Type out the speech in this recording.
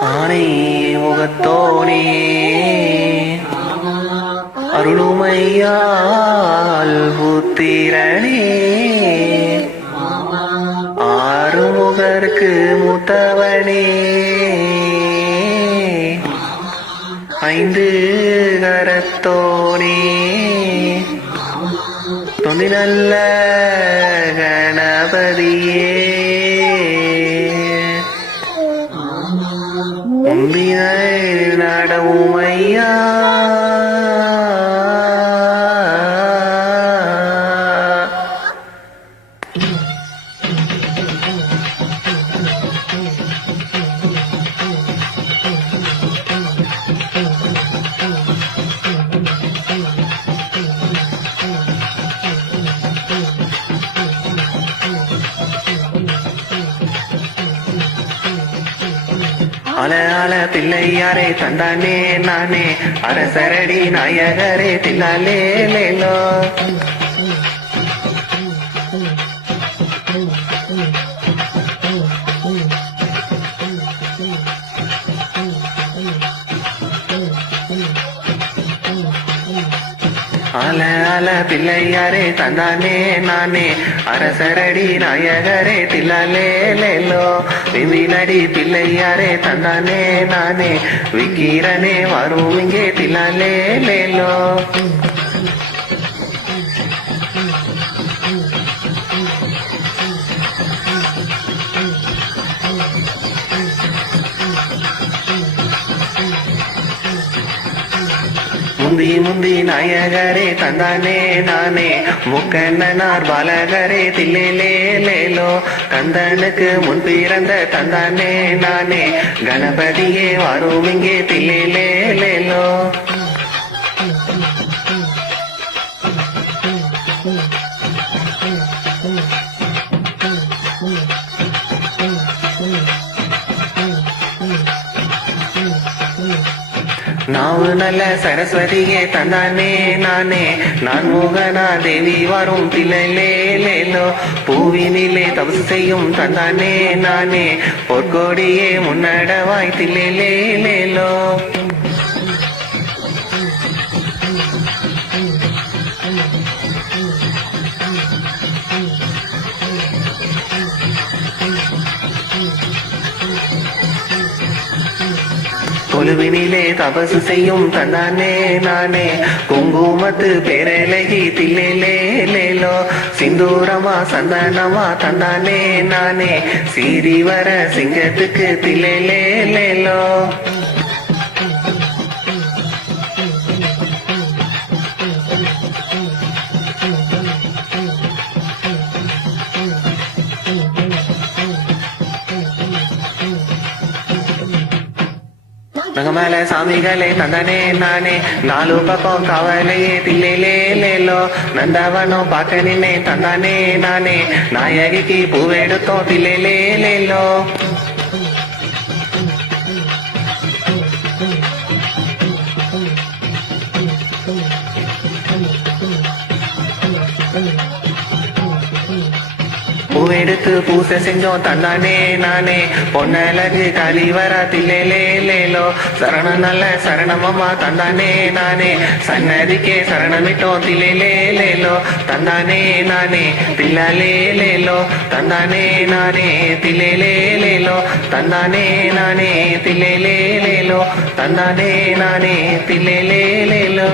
ஆனை முகத்தோனே. அருளுமையால் புத்திரனே ஆறுமுகருக்கு மூத்தவனே. ஐந்து கரத்தோனே. தொந்தி நல்ல கணபதியே. முந்தினை நடவும் ஐயா. Thank you. அல அல பிள்ளையாரே தந்தானே நானே. அரசரடி நாயகரே தில்லாலே லேலோ அல அல பிள்ளையாரே தந்தானே நானே அரசரடி நாயகரே தில்லாலே லேலோ விந்தினடி பிள்ளையாரே தந்தானே நானே விக்கீரனே வரும் இங்கே தில்லாலே லேலோ முந்தி முந்தி நாயகரே தந்தானே நானே முக்கண்ணனார் பாலகரே தில்லேலே லேலோ. கந்தனுக்கு முன் பிறந்த தந்தானே நானே. கணபதியே வரும் இங்கே தில்லேலே நாவு நல்ல சரஸ்வதியே தந்தானே நானே. நான் மோகனா தேவி வரும் தில்லைலே பூவினிலே தபசு செய்யும் தந்தானே நானே. பொற்கோடியே முன்னடவாய் தில்லைலே கொலுவினிலே தபசு செய்யும் தன்னானே நானே. குங்குமத்து பேரழகி தில்லேலே லேலோ. சிந்தூரமா சந்தனமா தந்தானே நானே. சீறி வர சிங்கத்துக்கு தில்லேலே லேலோ. நங்க மேல சாமிகளே தந்தானே நானே நாலு பக்கம் கவலையே தில்லேலே லேலோ நந்தவனம் பார்க்க நின்னே தந்தானே நானே நாயகிக்கு பூவெடுத்தோம் தில்லேலே லேலோ பூவெடுத்து பூசை செஞ்சோம் தந்தானே நானே பொன்னழகு கலிவரா தில்லேலே லேலோ சரணம் நல்ல சரணமம்மா தந்தானே நானே சன்னதிக்கே சரணமிட்டோம் தில்லேலே லேலோ தந்தானே நானே தில்லாலே லேலோ தந்தானே நானே தில்லேலே லேலோ தந்தானே நானே தில்லேலே லேலோ தந்தானே நானே தில்லேலே லேலோ